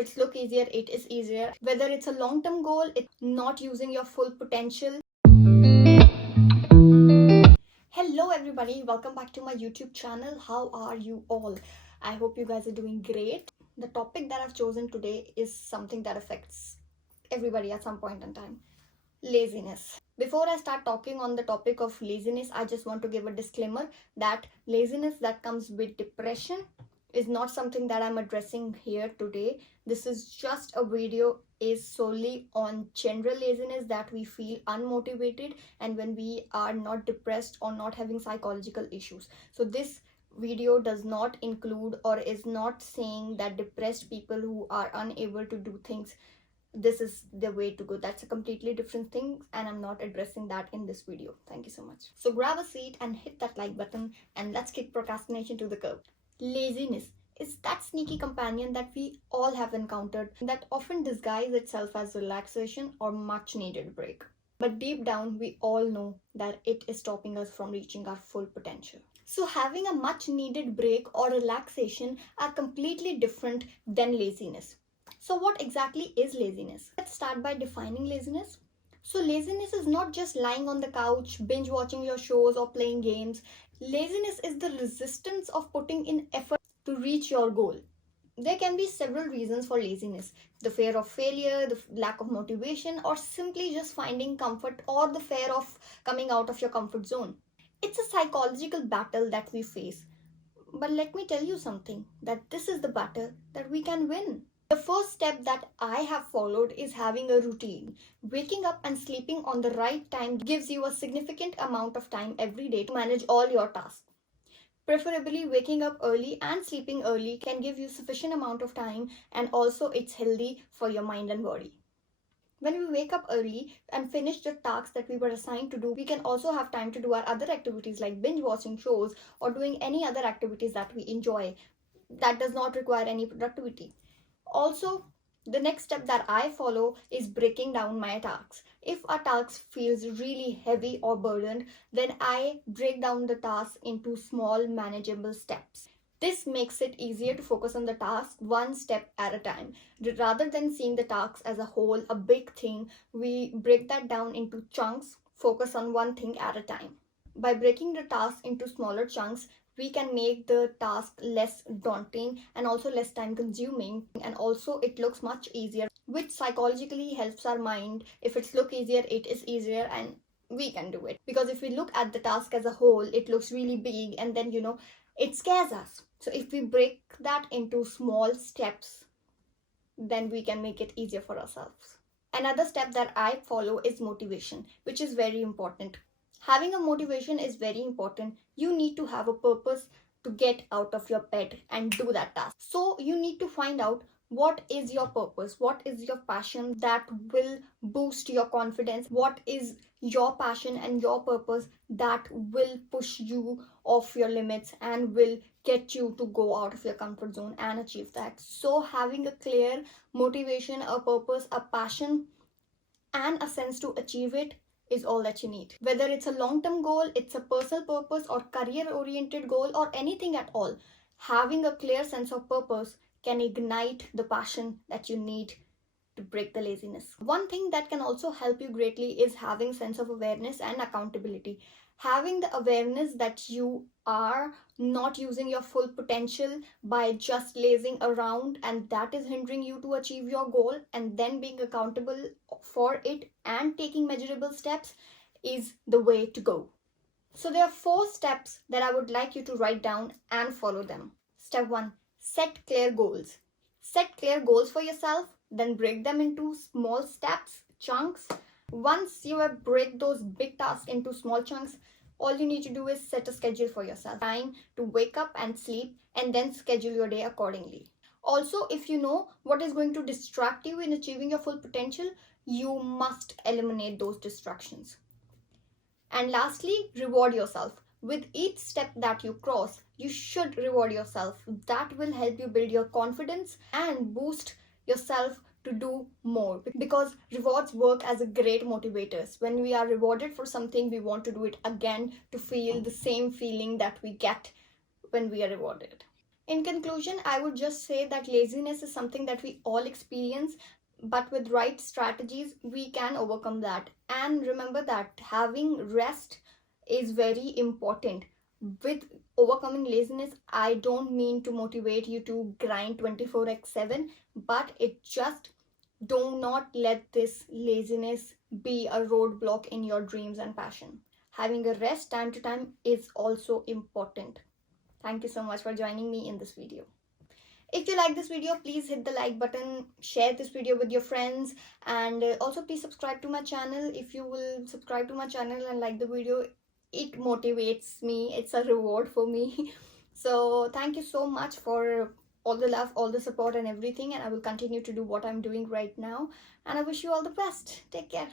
If it's look easier, it is easier. Whether it's a long-term goal, it's not using your full potential. Hello everybody, welcome back to my YouTube channel. How are you all? I hope you guys are doing great. The topic that I've chosen today is something that affects everybody at some point in time. Laziness. Before I start talking on the topic of laziness, I just want to give a disclaimer that laziness that comes with depression is not something that I'm addressing here today. This is just a video is solely on general laziness, that we feel unmotivated and when we are not depressed or not having psychological issues. So this video does not include or is not saying that depressed people who are unable to do things, this is the way to go. That's a completely different thing and I'm not addressing that in this video. Thank you so much. So grab a seat and hit that like button and let's kick procrastination to the curb. Laziness is that sneaky companion that we all have encountered that often disguises itself as relaxation or much needed break. But deep down, we all know that it is stopping us from reaching our full potential. So having a much needed break or relaxation are completely different than laziness. So what exactly is laziness? Let's start by defining laziness. So laziness is not just lying on the couch, binge watching your shows or playing games. Laziness is the resistance of putting in effort to reach your goal. There can be several reasons for laziness. The fear of failure, the lack of motivation, or simply just finding comfort, or the fear of coming out of your comfort zone. It's a psychological battle that we face. But let me tell you something, that this is the battle that we can win. The first step that I have followed is having a routine. Waking up and sleeping on the right time gives you a significant amount of time every day to manage all your tasks. Preferably waking up early and sleeping early can give you sufficient amount of time, and also it's healthy for your mind and body. When we wake up early and finish the tasks that we were assigned to do, we can also have time to do our other activities like binge watching shows or doing any other activities that we enjoy. That does not require any productivity. Also, the next step that I follow is breaking down my tasks. If a task feels really heavy or burdened, then I break down the task into small manageable steps. This makes it easier to focus on the task one step at a time. Rather than seeing the task as a whole, a big thing, we break that down into chunks, focus on one thing at a time. By breaking the task into smaller chunks, we can make the task less daunting and also less time consuming, and also it looks much easier, which psychologically helps our mind. If it's look easier, it is easier and we can do it. Because if we look at the task as a whole, it looks really big and then it scares us. So if we break that into small steps, then we can make it easier for ourselves. Another step that I follow is motivation, which is very important. Having a motivation is very important. You need to have a purpose to get out of your bed and do that task. So you need to find out what is your purpose, what is your passion that will boost your confidence, what is your passion and your purpose that will push you off your limits and will get you to go out of your comfort zone and achieve that. So having a clear motivation, a purpose, a passion, and a sense to achieve it is all that you need. Whether it's a long-term goal, it's a personal purpose or career-oriented goal or anything at all, having a clear sense of purpose can ignite the passion that you need to break the laziness. One thing that can also help you greatly is having sense of awareness and accountability. Having the awareness that you are not using your full potential by just lazing around and that is hindering you to achieve your goal, and then being accountable for it and taking measurable steps is the way to go. So there are 4 steps that I would like you to write down and follow them. Step 1. Set clear goals. Set clear goals for yourself, then break them into small steps, chunks. Once you have break those big tasks into small chunks, all you need to do is set a schedule for yourself. Time to wake up and sleep, and then schedule your day accordingly. Also, if you know what is going to distract you in achieving your full potential, you must eliminate those distractions. And lastly, reward yourself. With each step that you cross, you should reward yourself. That will help you build your confidence and boost yourself to do more, because rewards work as a great motivators. When we are rewarded for something, we want to do it again to feel the same feeling that we get when we are rewarded. In conclusion, I would just say that laziness is something that we all experience, but with right strategies, we can overcome that. And remember that having rest is very important. With overcoming laziness, I don't mean to motivate you to grind 24x7, but it just do not let this laziness be a roadblock in your dreams and passion. Having a rest time to time is also important. Thank you so much for joining me in this video. If you like this video, please hit the like button, share this video with your friends, and also please subscribe to my channel. If you will subscribe to my channel and like the video, it motivates me. It's a reward for me. So thank you so much for all the love, all the support and everything, and I will continue to do what I'm doing right now, and I wish you all the best. Take care.